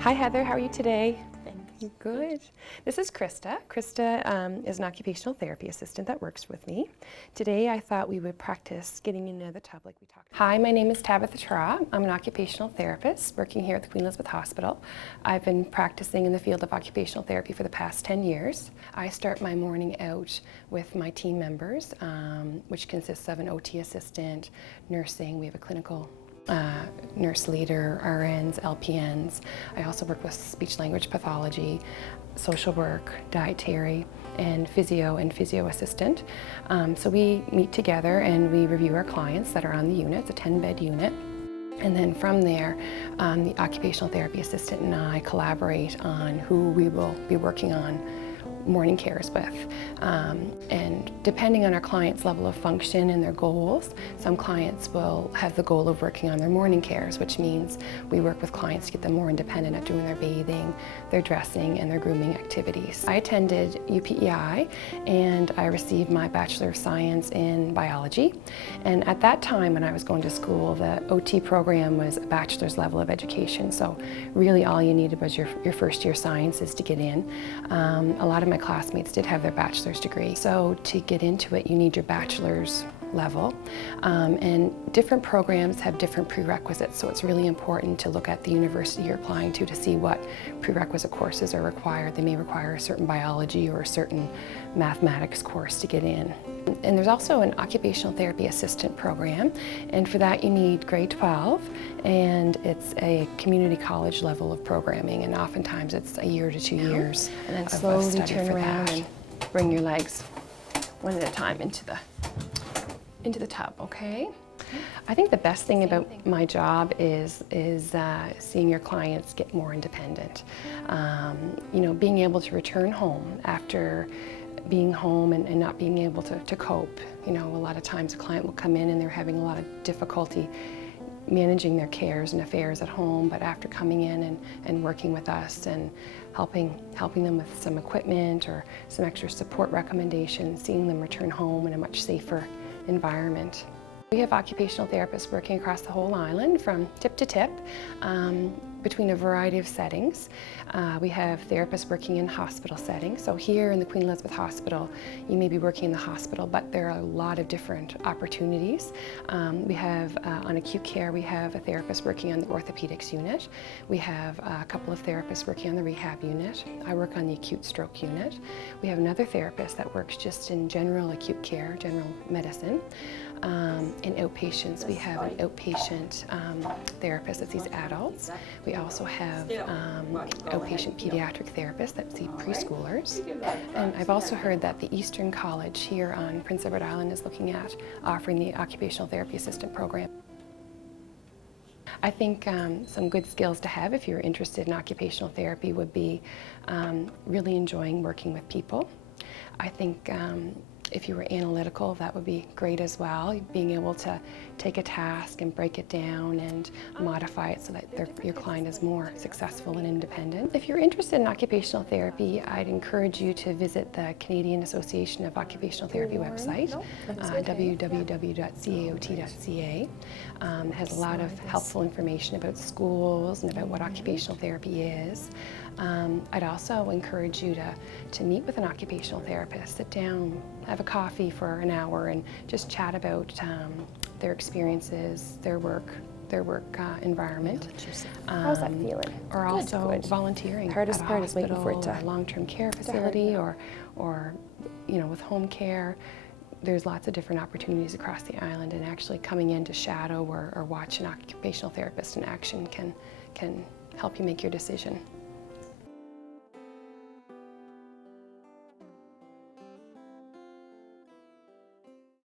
Hi Heather, how are you today? Thanks. Good. This is Krista. Krista is an occupational therapy assistant that works with me. Today I thought we would practice getting into the tub like we talked about. Hi, my name is Tabitha Tra. I'm an occupational therapist working here at the Queen Elizabeth Hospital. I've been practicing in the field of occupational therapy for the past 10 years. I start my morning out with my team members, which consists of an OT assistant, nursing, we have a clinical nurse leader, RNs, LPNs. I also work with speech language pathology, social work, dietary, and physio assistant. So we meet together and we review our clients that are on the unit. It's a 10-bed unit. And then from there, the occupational therapy assistant and I collaborate on who we will be working on morning cares with. And depending on our client's level of function and their goals, some clients will have the goal of working on their morning cares, which means we work with clients to get them more independent at doing their bathing, their dressing, and their grooming activities. I attended UPEI and I received my Bachelor of Science in Biology. And at that time when I was going to school, the OT program was a bachelor's level of education. So really all you needed was your first year sciences to get in. A lot of my classmates did have their bachelor's degree. So to get into it, you need your bachelor's level. And different programs have different prerequisites, so it's really important to look at the university you're applying to see what prerequisite courses are required. They may require a certain biology or a certain mathematics course to get in. And there's also an occupational therapy assistant program, and for that you need grade 12, and it's a community college level of programming, and oftentimes it's a year to 2 years. And then slowly turn around and bring your legs one at a time into the tub, okay? I think the best thing about my job is seeing your clients get more independent. You know, being able to return home after being home and not being able to cope. You know, a lot of times a client will come in and they're having a lot of difficulty managing their cares and affairs at home, but after coming in and working with us and helping them with some equipment or some extra support recommendations, seeing them return home in a much safer environment. We have occupational therapists working across the whole island from tip to tip between a variety of settings. We have therapists working in hospital settings. So here in the Queen Elizabeth Hospital, you may be working in the hospital, but there are a lot of different opportunities. We have, on acute care, we have a therapist working on the orthopedics unit. We have a couple of therapists working on the rehab unit. I work on the acute stroke unit. We have another therapist that works just in general acute care, general medicine. In outpatients, we have an outpatient therapist that sees adults. We also have outpatient pediatric therapists that see preschoolers. And I've also heard that the Eastern College here on Prince Edward Island is looking at offering the occupational therapy assistant program. I think some good skills to have if you're interested in occupational therapy would be really enjoying working with people. I think if you were analytical, that would be great as well. Being able to take a task and break it down and modify it so that your client is more successful and independent. If you're interested in occupational therapy, I'd encourage you to visit the Canadian Association of Occupational Therapy website, www.caot.ca. It has a lot of helpful information about schools and about what occupational therapy is. I'd also encourage you to meet with an occupational therapist, sit down, have a coffee for an hour and just chat about their experiences, their work environment. How's that feeling? Or also volunteering Hardest at a part is waiting for it hospital to or long-term care facility or you know, with home care. There's lots of different opportunities across the island, and actually coming in to shadow or watch an occupational therapist in action can help you make your decision.